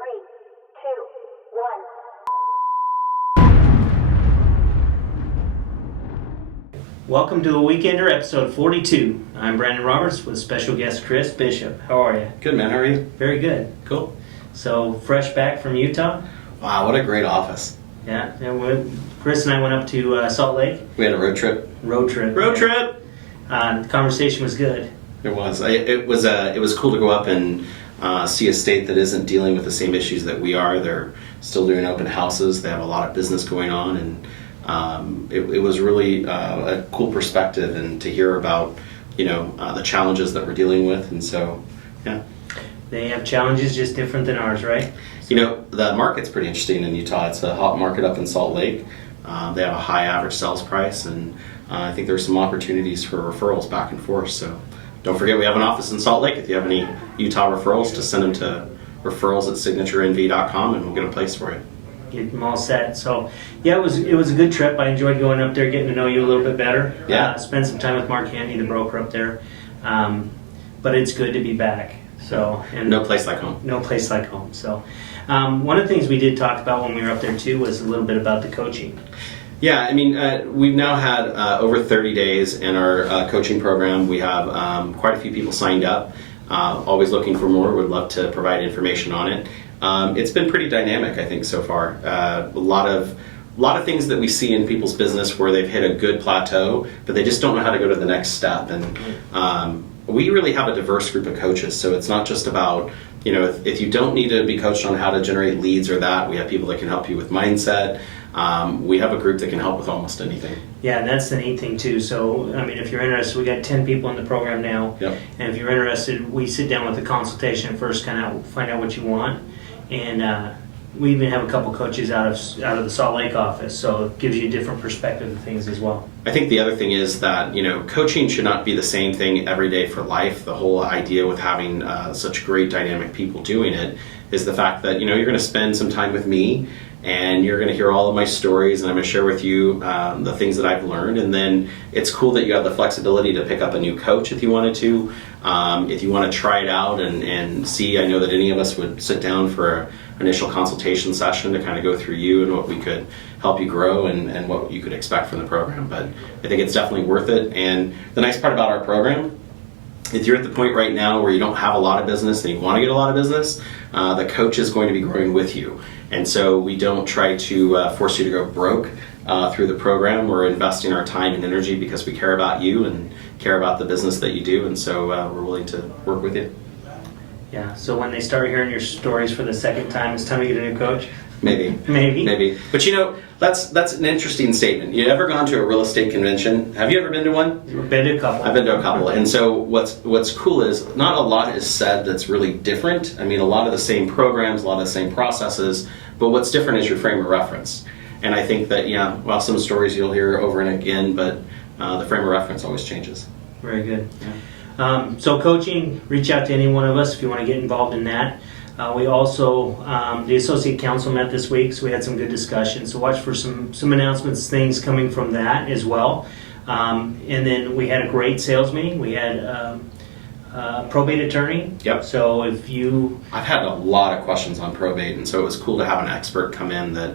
Three, two, one. Welcome to the Weekender, episode 42. I'm Brandon Roberts with special guest Chris Bishop. How are you? Good, man. How are you? Very good. Cool. So, fresh back from Utah? Wow, what a great office. Yeah. And Chris and I went up to Salt Lake. We had a road trip. Road trip. The conversation was good. It was. It was cool to go up and see a state that isn't dealing with the same issues that we are. They're still doing open houses. They have a lot of business going on, and it was really a cool perspective and to hear about the challenges that we're dealing with. And so, yeah. They have challenges just different than ours, right? The market's pretty interesting in Utah. It's a hot market up in Salt Lake. They have a high average sales price, and I think there's some opportunities for referrals back and forth. So don't forget, we have an office in Salt Lake. If you have any Utah referrals, just send them to referrals@signaturenv.com, and we'll get a place for you. Get them all set. So, yeah, it was a good trip. I enjoyed going up there, getting to know you a little bit better. Yeah. Spent some time with Mark Handy, the broker up there. But it's good to be back. So, and No place like home. No place like home. So, one of the things we did talk about when we were up there too was a little bit about the coaching. Yeah, I mean, we've now had over 30 days in our coaching program. We have quite a few people signed up. Always looking for more. Would love to provide information on it. It's been pretty dynamic, I think, so far. A lot of things that we see in people's business where they've hit a good plateau, but they just don't know how to go to the next step. And we really have a diverse group of coaches, so it's not just about, if you don't need to be coached on how to generate leads or that, we have people that can help you with mindset. We have a group that can help with almost anything. Yeah, and that's the neat thing too. So, I mean, if you're interested, we got 10 people in the program now. Yep. And if you're interested, we sit down with a consultation first, kind of find out what you want. And we even have a couple coaches out of the Salt Lake office, so it gives you a different perspective of things as well. I think the other thing is that, coaching should not be the same thing every day for life. The whole idea with having such great dynamic people doing it is the fact that, you're going to spend some time with me, and you're going to hear all of my stories, and I'm going to share with you the things that I've learned. And then it's cool that you have the flexibility to pick up a new coach if you wanted to. If you want to try it out and see, I know that any of us would sit down for an initial consultation session to kind of go through you and what we could help you grow and what you could expect from the program. But I think it's definitely worth it. And the nice part about our program, if you're at the point right now where you don't have a lot of business and you want to get a lot of business, the coach is going to be growing with you. And so we don't try to force you to go broke through the program. We're investing our time and energy because we care about you and care about the business that you do. And so we're willing to work with you. Yeah, so when they start hearing your stories for the second time, it's time to get a new coach? Maybe. But that's an interesting statement. You ever gone to a real estate convention? Have you ever been to one? I've been to a couple. I've been to a couple. And so what's cool is not a lot is said that's really different. I mean, a lot of the same programs, a lot of the same processes, but what's different is your frame of reference. And I think that, some stories you'll hear over and again, but the frame of reference always changes. Very good. Yeah. So coaching, reach out to any one of us if you want to get involved in that. We also, the Associate Council met this week, so we had some good discussions. So watch for some announcements, things coming from that as well. And then we had a great sales meeting. We had a probate attorney. Yep. So I've had a lot of questions on probate, and so it was cool to have an expert come in that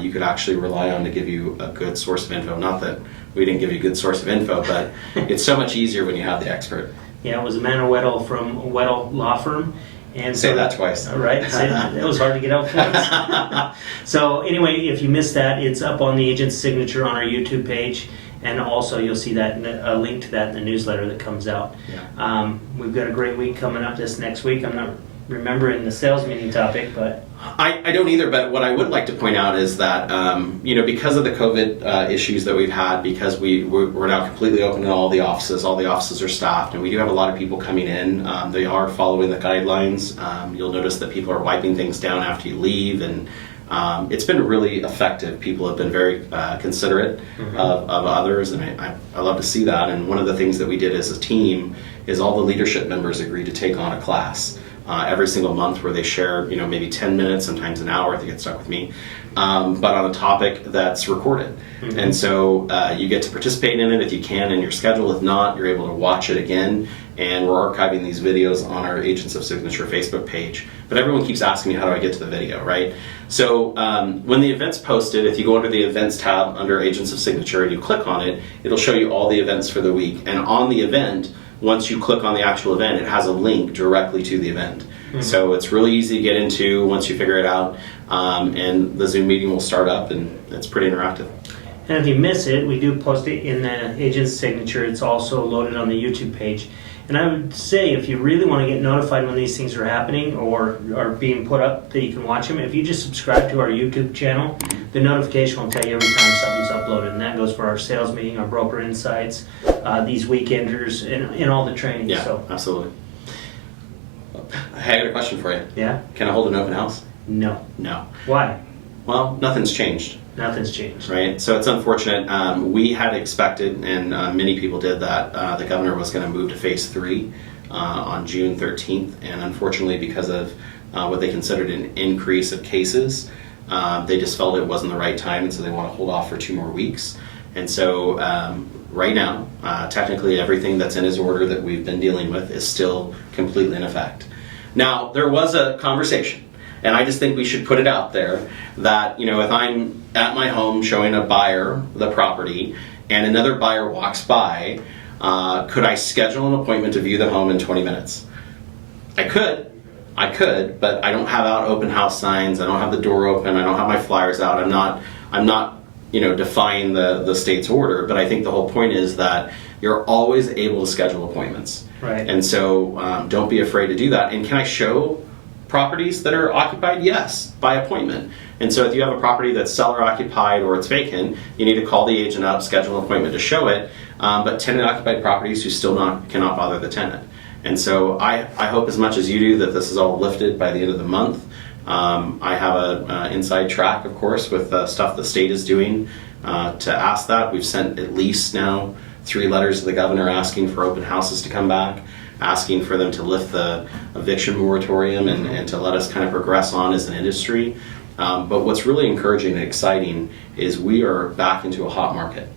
you could actually rely on to give you a good source of info. Not that we didn't give you a good source of info, but it's so much easier when you have the expert. Yeah, it was Amanda Weddle from Weddle Law Firm. And say that twice. Right, it was hard to get out twice. So anyway, if you missed that, it's up on the agent's signature on our YouTube page, and also you'll see that a link to that in the newsletter that comes out. Yeah. We've got a great week coming up this next week. I'm not remembering the sales meeting topic, but I don't either, but what I would like to point out is that, because of the COVID issues that we've had, because we're now completely open in all the offices are staffed, and we do have a lot of people coming in. They are following the guidelines. You'll notice that people are wiping things down after you leave, and it's been really effective. People have been very considerate of others, and I love to see that. And one of the things that we did as a team is all the leadership members agreed to take on a class. every single month where they share, maybe 10 minutes, sometimes an hour if they get stuck with me, but on a topic that's recorded. Mm-hmm. And so you get to participate in it if you can in your schedule. If not, you're able to watch it again. And we're archiving these videos on our Agents of Signature Facebook page. But everyone keeps asking me, how do I get to the video, right? So when the event's posted, if you go under the Events tab under Agents of Signature and you click on it, it'll show you all the events for the week. And on the event, once you click on the actual event, it has a link directly to the event. Mm-hmm. So it's really easy to get into once you figure it out. And the Zoom meeting will start up, and it's pretty interactive. And if you miss it, we do post it in the Agent's Signature. It's also loaded on the YouTube page. And I would say if you really want to get notified when these things are happening or are being put up that you can watch them, if you just subscribe to our YouTube channel, the notification will tell you every time something's uploaded. And that goes for our sales meeting, our broker insights, these weekenders, and all the training. Yeah, so. Absolutely. Hey, I got a question for you. Yeah? Can I hold an open house? No. No. Why? Well, nothing's changed. Nothing's changed. Right? So it's unfortunate. We had expected, and many people did, that the governor was going to move to phase 3 on June 13th. And unfortunately, because of what they considered an increase of cases, they just felt it wasn't the right time, and so they want to hold off for 2 more weeks. And so right now, technically everything that's in his order that we've been dealing with is still completely in effect. Now, there was a conversation, and I just think we should put it out there that, if I'm at my home showing a buyer the property and another buyer walks by, could I schedule an appointment to view the home in 20 minutes? I could, but I don't have out open house signs. I don't have the door open. I don't have my flyers out. I'm not defying the state's order, but I think the whole point is that you're always able to schedule appointments. Right. And so don't be afraid to do that. And can I show properties that are occupied? Yes, by appointment. And so if you have a property that's seller occupied or it's vacant, you need to call the agent up, schedule an appointment to show it. But tenant occupied properties, you still cannot bother the tenant. And so I hope as much as you do that this is all lifted by the end of the month. I have an inside track, of course, with stuff the state is doing to ask that. We've sent at least now 3 letters to the governor asking for open houses to come back, asking for them to lift the eviction moratorium and to let us kind of progress on as an industry. But what's really encouraging and exciting is we are back into a hot market.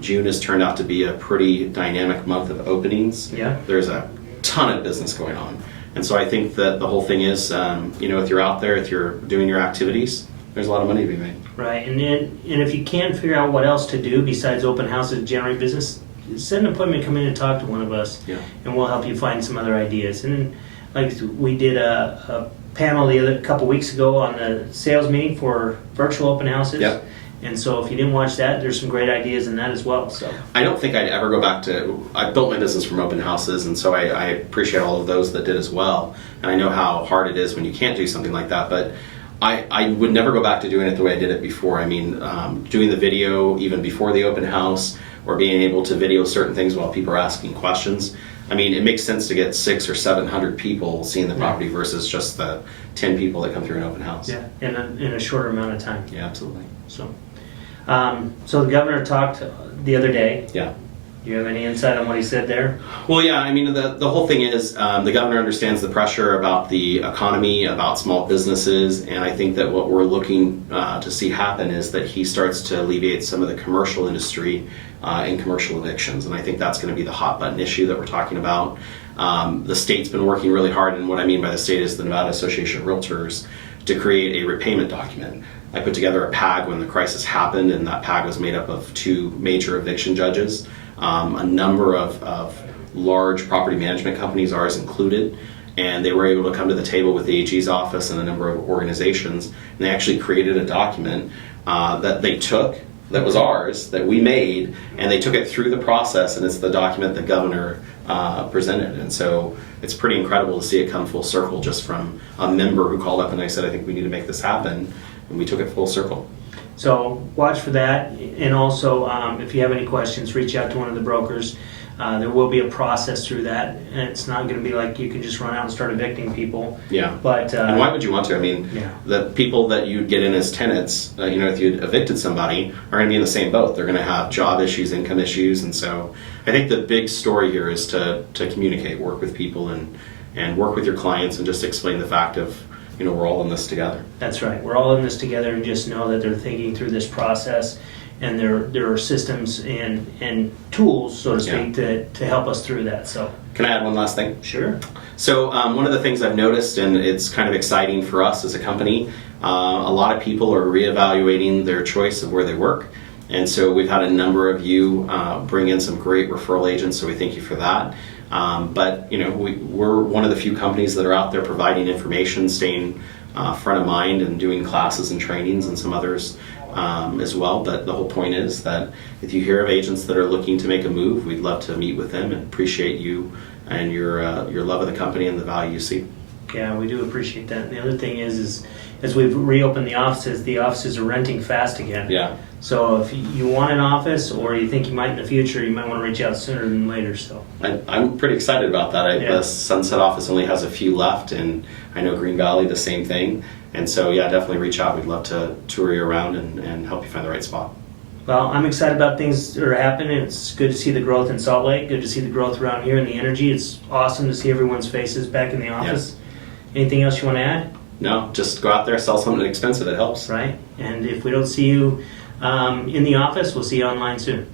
June has turned out to be a pretty dynamic month of openings. Yeah. There's a ton of business going on. And so I think that the whole thing is, if you're out there, if you're doing your activities, there's a lot of money to be made. Right, and if you can't figure out what else to do besides open houses to generate business, set an appointment, come in and talk to one of us, and we'll help you find some other ideas. And like we did a panel a couple weeks ago on the sales meeting for virtual open houses. Yep. And so if you didn't watch that, there's some great ideas in that as well. So I don't think I'd ever go back to. I built my business from open houses, and so I appreciate all of those that did as well. And I know how hard it is when you can't do something like that, but I would never go back to doing it the way I did it before. I mean, doing the video even before the open house, or being able to video certain things while people are asking questions. I mean, it makes sense to get 600 or 700 people seeing the property versus just the 10 people that come through an open house. yeah, in a shorter amount of time. Yeah, absolutely. So the governor talked the other day. Yeah. Do you have any insight on what he said there? Well, yeah, I mean, the whole thing is the governor understands the pressure about the economy, about small businesses, and I think that what we're looking to see happen is that he starts to alleviate some of the commercial industry and commercial evictions, and I think that's going to be the hot button issue that we're talking about. The state's been working really hard, and what I mean by the state is the Nevada Association of Realtors, to create a repayment document. I put together a PAG when the crisis happened, and that PAG was made up of 2 major eviction judges, a number of large property management companies, ours included, and they were able to come to the table with the AG's office and a number of organizations, and they actually created a document that they took, that was ours, that we made, and they took it through the process, and it's the document the governor presented. And so it's pretty incredible to see it come full circle just from a member who called up and I said, I think we need to make this happen, and we took it full circle. So watch for that, and also if you have any questions, reach out to one of the brokers. There will be a process through that, and it's not going to be like you can just run out and start evicting people. Yeah. But and why would you want to? I mean, the people that you'd get in as tenants, if you'd evicted somebody, are going to be in the same boat. They're going to have job issues, income issues, and so I think the big story here is to communicate, work with people, and and work with your clients and just explain the fact of, we're all in this together. That's right. We're all in this together, and just know that they're thinking through this process, and there are systems and tools, so to speak, to help us through that. So, can I add one last thing? Sure. So one of the things I've noticed, and it's kind of exciting for us as a company, a lot of people are reevaluating their choice of where they work. And so we've had a number of you bring in some great referral agents, so we thank you for that. But we're one of the few companies that are out there providing information, staying front of mind, and doing classes and trainings, and some others as well. But the whole point is that if you hear of agents that are looking to make a move, we'd love to meet with them and appreciate you and your love of the company and the value you see. Yeah, we do appreciate that. And the other thing is as we've reopened the offices are renting fast again. Yeah. So if you want an office, or you think you might in the future, you might want to reach out sooner than later. So I'm pretty excited about that. Yeah. The Sunset office only has a few left, and I know Green Valley the same thing. And so yeah, definitely reach out. We'd love to tour you around and help you find the right spot. Well, I'm excited about things that are happening. It's good to see the growth in Salt Lake. Good to see the growth around here and the energy. It's awesome to see everyone's faces back in the office. Anything else you want to add? No, just go out there, sell something expensive. It helps. Right. And if we don't see you in the office, we'll see you online soon.